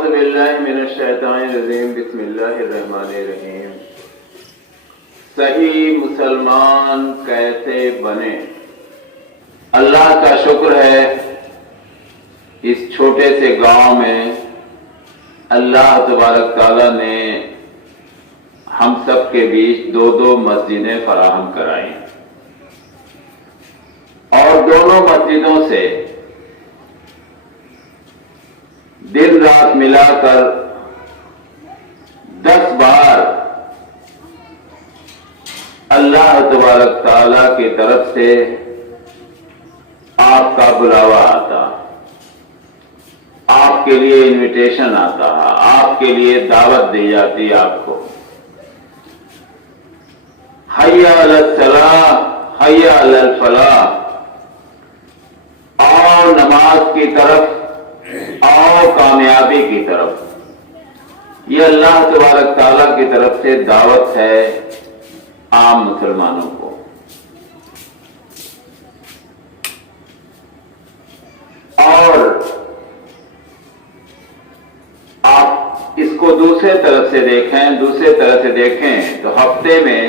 اعوذ باللہ من الشیطان الرجیم بسم اللہ الرحمن الرحیم۔ صحیح مسلمان کیسے بنے؟ اللہ کا شکر ہے اس چھوٹے سے گاؤں میں اللہ تبارک تعالیٰ نے ہم سب کے بیچ دو مسجدیں فراہم کرائی اور دونوں مسجدوں سے دن رات ملا کر 10 بار اللہ تبارک تعالیٰ کی طرف سے آپ کا بلاوا آتا، آپ کے لیے انویٹیشن آتا، آپ کے لیے دعوت دی جاتی آپ کو، حی علی الصلاۃ حی علی الفلاح، اور نماز کی طرف اور کامیابی کی طرف۔ یہ اللہ تبارک تعالیٰ کی طرف سے دعوت ہے عام مسلمانوں کو۔ اور آپ اس کو دوسرے طرف سے دیکھیں تو ہفتے میں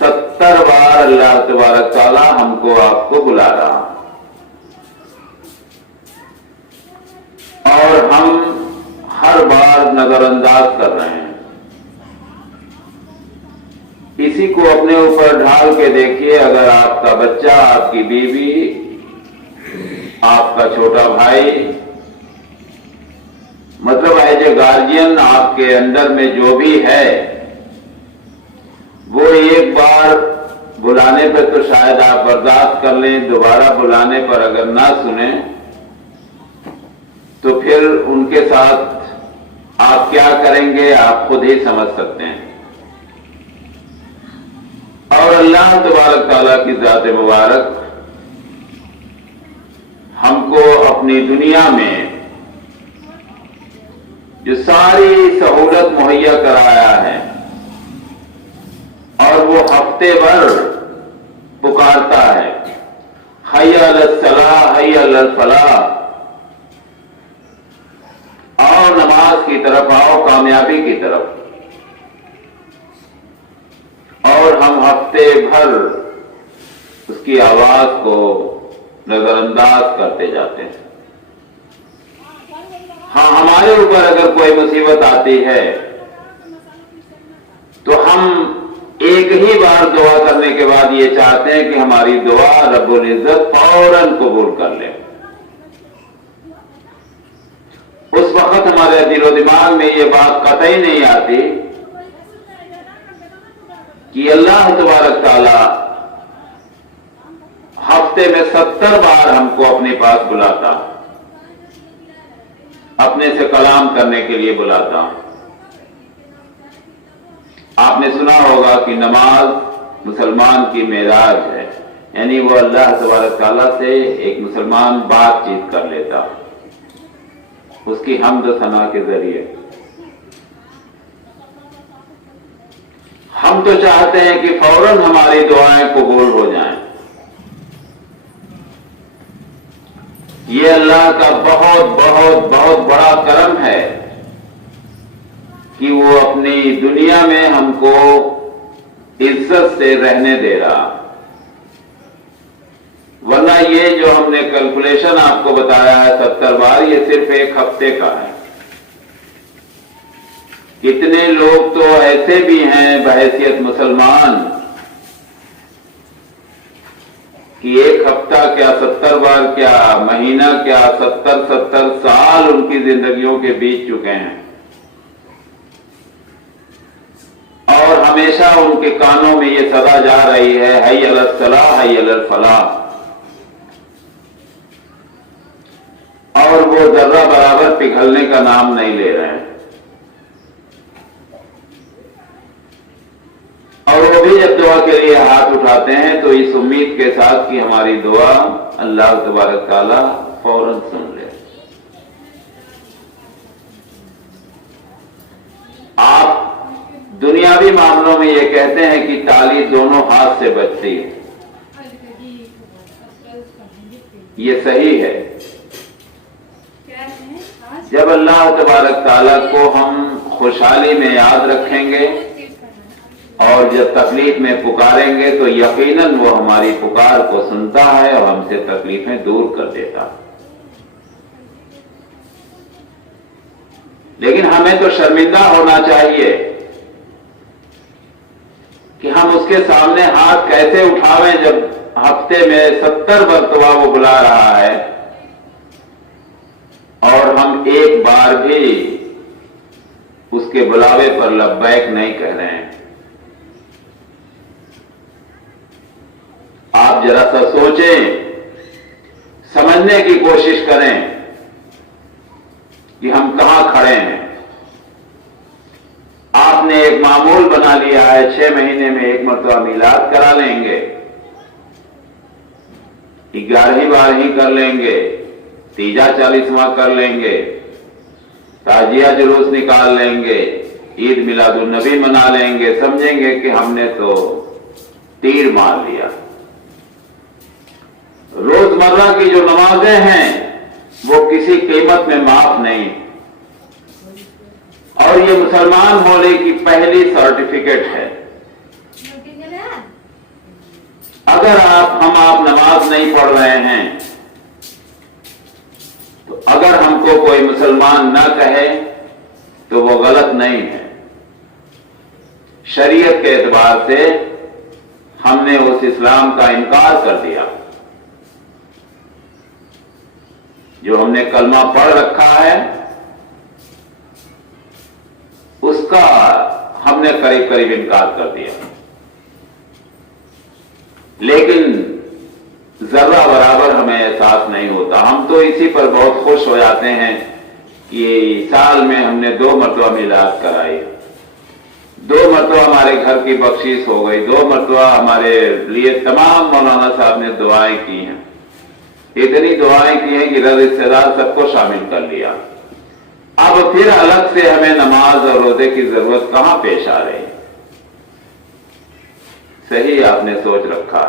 70 بار اللہ تبارک تعالیٰ ہم کو آپ کو بلا رہا، اور ہم ہر بار نظر انداز کر رہے ہیں۔ اسی کو اپنے اوپر ڈھال کے دیکھیے، اگر آپ کا بچہ، آپ کی بیوی، آپ کا چھوٹا بھائی، مطلب ایز اے گارجین آپ کے اندر میں جو بھی ہے، وہ ایک بار بلانے پر تو شاید آپ برداشت کر لیں، دوبارہ بلانے پر اگر نہ سنیں تو پھر ان کے ساتھ آپ کیا کریں گے آپ خود ہی سمجھ سکتے ہیں۔ اور اللہ تبارک تعالیٰ کی ذات مبارک ہم کو اپنی دنیا میں جو ساری سہولت مہیا کرایا ہے، اور وہ ہفتے بھر پکارتا ہے حی علی الصلاۃ حی علی الفلاح، آؤ نماز کی طرف، آؤ کامیابی کی طرف، اور ہم ہفتے بھر اس کی آواز کو نظر انداز کرتے جاتے ہیں۔ ہاں، ہمارے اوپر اگر کوئی مصیبت آتی ہے تو ہم ایک ہی بار دعا کرنے کے بعد یہ چاہتے ہیں کہ ہماری دعا رب العزت فوراً قبول کر لے۔ اس وقت ہمارے دل و دماغ میں یہ بات قطعی نہیں آتی کہ اللہ تبارک تعالیٰ ہفتے میں 70 بار ہم کو اپنے پاس بلاتا، اپنے سے کلام کرنے کے لیے بلاتا۔ آپ نے سنا ہوگا کہ نماز مسلمان کی معراج ہے، یعنی وہ اللہ تبارک تعالیٰ سے ایک مسلمان بات چیت کر لیتا اس کی حمد و ثنا کے ذریعے۔ ہم تو چاہتے ہیں کہ فوراً ہماری دعائیں قبول ہو جائیں۔ یہ اللہ کا بہت بہت بہت بڑا کرم ہے کہ وہ اپنی دنیا میں ہم کو عزت سے رہنے دے رہا، ورنہ یہ جو ہم نے کیلکولیشن آپ کو بتایا ہے 70 بار، یہ صرف ایک ہفتے کا ہے۔ کتنے لوگ تو ایسے بھی ہیں بحیثیت مسلمان کہ ایک ہفتہ کیا 70 بار کیا مہینہ کیا 70 سال ان کی زندگیوں کے بیت چکے ہیں، اور ہمیشہ ان کے کانوں میں یہ صدا جا رہی ہے حی علی الصلاۃ حی علی الفلاح، اور وہ ذرہ برابر پگھلنے کا نام نہیں لے رہے ہیں۔ اور وہ بھی جب دعا کے لیے ہاتھ اٹھاتے ہیں تو اس امید کے ساتھ کہ ہماری دعا اللہ تبارک تعالیٰ فوراً سن لے۔ آپ دنیاوی معاملوں میں یہ کہتے ہیں کہ تالی دونوں ہاتھ سے بجتی ہے، یہ صحیح ہے، جب اللہ تبارک تعالیٰ کو ہم خوشحالی میں یاد رکھیں گے اور جب تکلیف میں پکاریں گے تو یقیناً وہ ہماری پکار کو سنتا ہے اور ہم سے تکلیفیں دور کر دیتا ہے۔ لیکن ہمیں تو شرمندہ ہونا چاہیے کہ ہم اس کے سامنے ہاتھ کیسے اٹھاویں جب ہفتے میں 70 مرتبہ وہ بلا رہا ہے اور ہم ایک بار بھی اس کے بلاوے پر لبیک نہیں کہہ رہے ہیں۔ آپ ذرا سا سوچیں، سمجھنے کی کوشش کریں کہ ہم کہاں کھڑے ہیں۔ آپ نے ایک معمول بنا لیا ہے 6 مہینے میں ایک مرتبہ میلاد کرا لیں گے، 11ویں 12ویں کر لیں گے، تیجا 40واں کر لیں گے، تعزیہ جلوس نکال لیں گے، عید میلاد النبی منا لیں گے، سمجھیں گے کہ ہم نے تو تیر مار لیا۔ روزمرہ کی جو نمازیں ہیں وہ کسی قیمت میں معاف نہیں، اور یہ مسلمان ہونے کی پہلی سرٹیفکیٹ ہے۔ اگر آپ نماز نہیں پڑھ رہے ہیں تو اگر ہم کو کوئی مسلمان نہ کہے تو وہ غلط نہیں ہے۔ شریعت کے اعتبار سے ہم نے اس اسلام کا انکار کر دیا جو ہم نے کلمہ پڑھ رکھا ہے، اس کا ہم نے قریب قریب انکار کر دیا۔ لیکن ذرہ برابر ہمیں احساس نہیں ہوتا، ہم تو اسی پر بہت خوش ہو جاتے ہیں کہ سال میں ہم نے 2 مرتبہ میلاد کرائی، 2 مرتبہ ہمارے گھر کی بخشش ہو گئی، 2 مرتبہ ہمارے لیے تمام مولانا صاحب نے دعائیں کی ہیں، اتنی دعائیں کی ہیں کہ رشتے دار سب کو شامل کر لیا۔ اب پھر الگ سے ہمیں نماز اور روزے کی ضرورت کہاں پیش آ رہی؟ صحیح آپ نے سوچ رکھا۔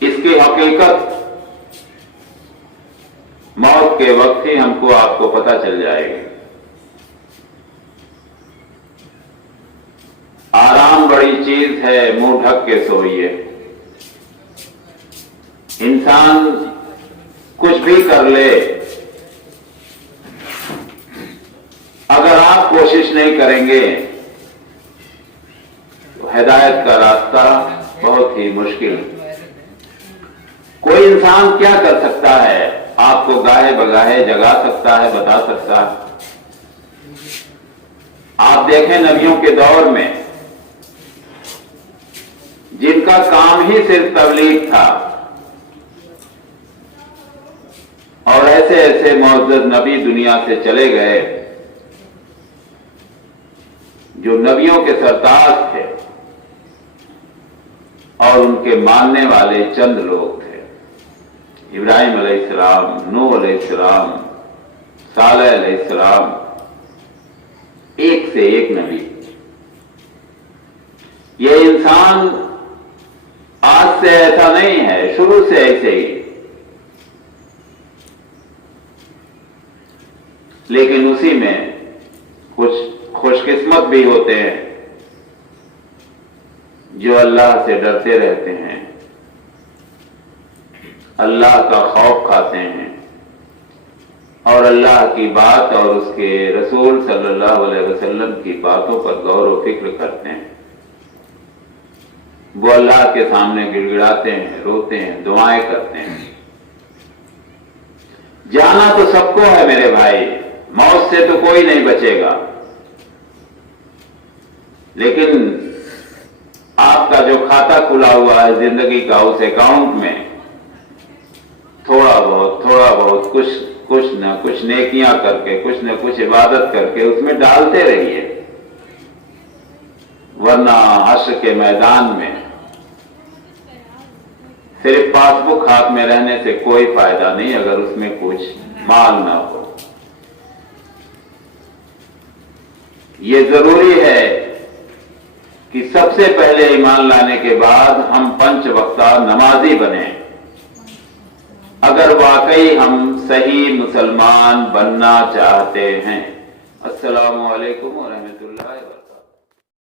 اس کی حقیقت موت کے وقت ہی ہم کو آپ کو پتہ چل جائے گی۔ آرام بڑی چیز ہے، منہ ڈھک کے سوئیے۔ انسان کچھ بھی کر لے، اگر آپ کوشش نہیں کریں گے تو ہدایت کا راستہ بہت ہی مشکل ہے۔ کوئی انسان کیا کر سکتا ہے؟ آپ کو گاہے بگاہے جگا سکتا ہے، بتا سکتا ہے۔ آپ دیکھیں نبیوں کے دور میں جن کا کام ہی صرف تبلیغ تھا، اور ایسے ایسے معزز نبی دنیا سے چلے گئے جو نبیوں کے سرتاج تھے اور ان کے ماننے والے چند لوگ تھے۔ ابراہیم علیہ السلام، نوح علیہ السلام، صالح علیہ السلام، ایک سے ایک نبی۔ یہ انسان آج سے ایسا نہیں ہے، شروع سے ایسے ہی، لیکن اسی میں کچھ خوش قسمت بھی ہوتے ہیں جو اللہ سے ڈرتے رہتے ہیں، اللہ کا خوف کھاتے ہیں، اور اللہ کی بات اور اس کے رسول صلی اللہ علیہ وسلم کی باتوں پر غور و فکر کرتے ہیں۔ وہ اللہ کے سامنے گڑ گڑاتے ہیں، روتے ہیں، دعائیں کرتے ہیں۔ جانا تو سب کو ہے میرے بھائی، موت سے تو کوئی نہیں بچے گا، لیکن آپ کا جو کھاتا کھلا ہوا ہے زندگی کا، اس اکاؤنٹ میں تھوڑا بہت کچھ نہ کچھ نیکیاں کر کے، کچھ نہ کچھ عبادت کر کے اس میں ڈالتے رہیے، ورنہ حشر کے میدان میں صرف پاس بک ہاتھ میں رہنے سے کوئی فائدہ نہیں اگر اس میں کچھ مال نہ ہو۔ یہ ضروری ہے کہ سب سے پہلے ایمان لانے کے بعد ہم 5 وقتہ نمازی بنیں۔ اگر واقعی ہم صحیح مسلمان بننا چاہتے ہیں۔ السلام علیکم ورحمۃ اللہ وبرکاتہ۔